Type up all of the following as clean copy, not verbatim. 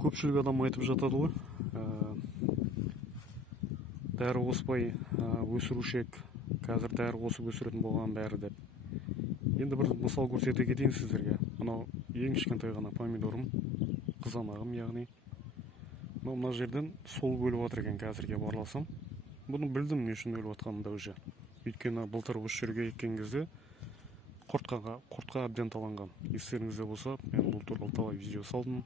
Көпшілік адам айтып жатады ғой, дәрі қоспай өсірушек, қазір дәрі қосып өсіретін болған бәрі деп. Енді бір мысал көрсете кетейін сіздерге. Мынау ең кішкентай ғана помидорым, қызанағым, яғни мына жерден сол бөліп жатыр екен қазірге барласам. Бұны білдім не үшін өліп жатқанымда уже. Өйткені былтыр осы жерге еккен кезде құртқа әбден таланған. Естеріңізде болса, мен бұл туралы талай видео салдым.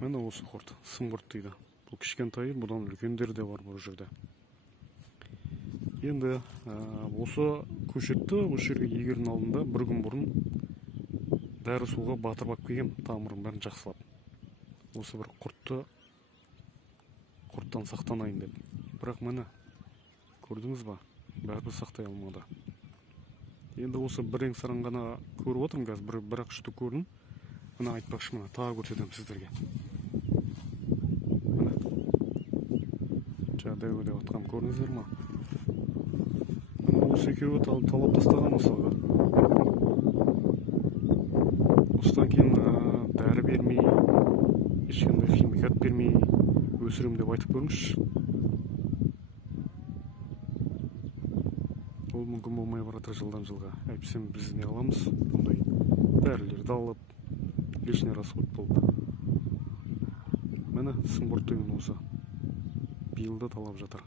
Міне осы құрт, сым құрт дейді. Бұл кішкентай, бұдан үлкендер де бар бұл жерде. Енді осы көшетті осы жерге егердің алдында бір күн бұрын дәрі суға батырып келгем, тамырын бәрін жақсылап. Осы бір құрттан сақтанайын деп. Бірақ міне, көрдіңіз ба? Бәрі сақтай алмады. Енді осы бір саран ғана көріп отырмын қазір, бір-ақ үшті көрдім. Міне айтпақшы, міне тағы көрсетемін сіздерге. Міне. Жағдай өдеп атқам көрдіңіздер ма? Осы екеуі талап тастаған мысалға. Осыдан кейін дәрі бермей, ешқандай химикат бермей өсірем деп айтып көріңізші. Ол мүмкін болмай баратыр жылдан жылға. Әйтпесем біз не аламыз? Бұндай дәрілерді алып, лишний расход болып. Міне сым құрт деген осы. Биыл да талап жатыр.